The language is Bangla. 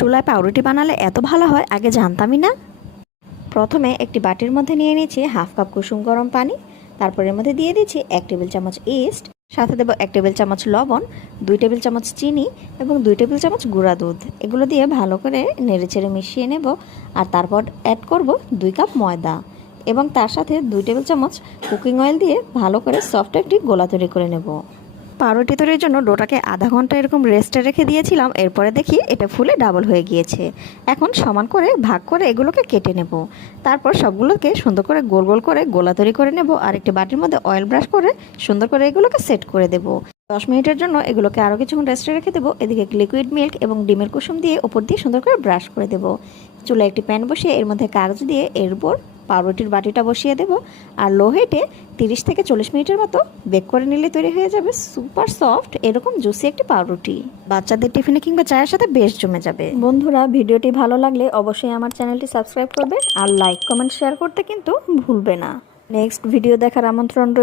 চুলায় পাউরুটি বানালে এত ভালো হয়, আগে জানতামই না। প্রথমে একটি বাটির মধ্যে নিয়ে নিয়েছি হাফ কাপ কুসুম গরম পানি, তারপর এর মধ্যে দিয়ে দিচ্ছি এক টেবিল চামচ ইস্ট, সাথে দেবো এক টেবিল চামচ লবণ, দুই টেবিল চামচ চিনি এবং দুই টেবিল চামচ গুঁড়া দুধ। এগুলো দিয়ে ভালো করে নেড়েচেড়ে মিশিয়ে নেব আর তারপর অ্যাড করব দুই কাপ ময়দা এবং তার সাথে দুই টেবিল চামচ কুকিং অয়েল দিয়ে ভালো করে সফট একটি গোলা তৈরি করে নেব। পাউরুটি তৈরির জন্য ডোটাকে আধা ঘণ্টা এরকম রেস্টে রেখে দিয়েছিলাম, এরপরে দেখি এটা ফুলে ডাবল হয়ে গিয়েছে। এখন সমান করে ভাগ করে এগুলোকে কেটে নেব। তারপর সবগুলোকে সুন্দর করে গোল গোল করে গোলা তৈরি করে নেব আর একটি বাটির মধ্যে অয়েল ব্রাশ করে সুন্দর করে এগুলোকে সেট করে দেব। দশ মিনিটের জন্য এগুলোকে আরও কিছুক্ষণ রেস্টে রেখে দেবো। এদিকে লিকুইড মিল্ক এবং ডিমের কুসুম দিয়ে ওপর দিয়ে সুন্দর করে ব্রাশ করে দেবো। চুলায় একটি প্যান বসিয়ে এর মধ্যে কাগজ দিয়ে এর উপর পাউরুটির বাটিটা বসিয়ে দেব আর লো হেটে তিরিশ থেকে চল্লিশ মিনিটের মতো বেক করে নিলে তৈরি হয়ে যাবে সুপার সফট এরকম জুসি একটি পাউরুটি। বাচ্চাদের টিফিনে কিংবা চায়ের সাথে বেশ জমে যাবে। বন্ধুরা ভিডিওটি ভালো লাগলে অবশ্যই আমার চ্যানেলটি সাবস্ক্রাইব করবে আর লাইক কমেন্ট শেয়ার করতে কিন্তু ভুলবে না। নেক্সট ভিডিও দেখার আমন্ত্রণ রইল।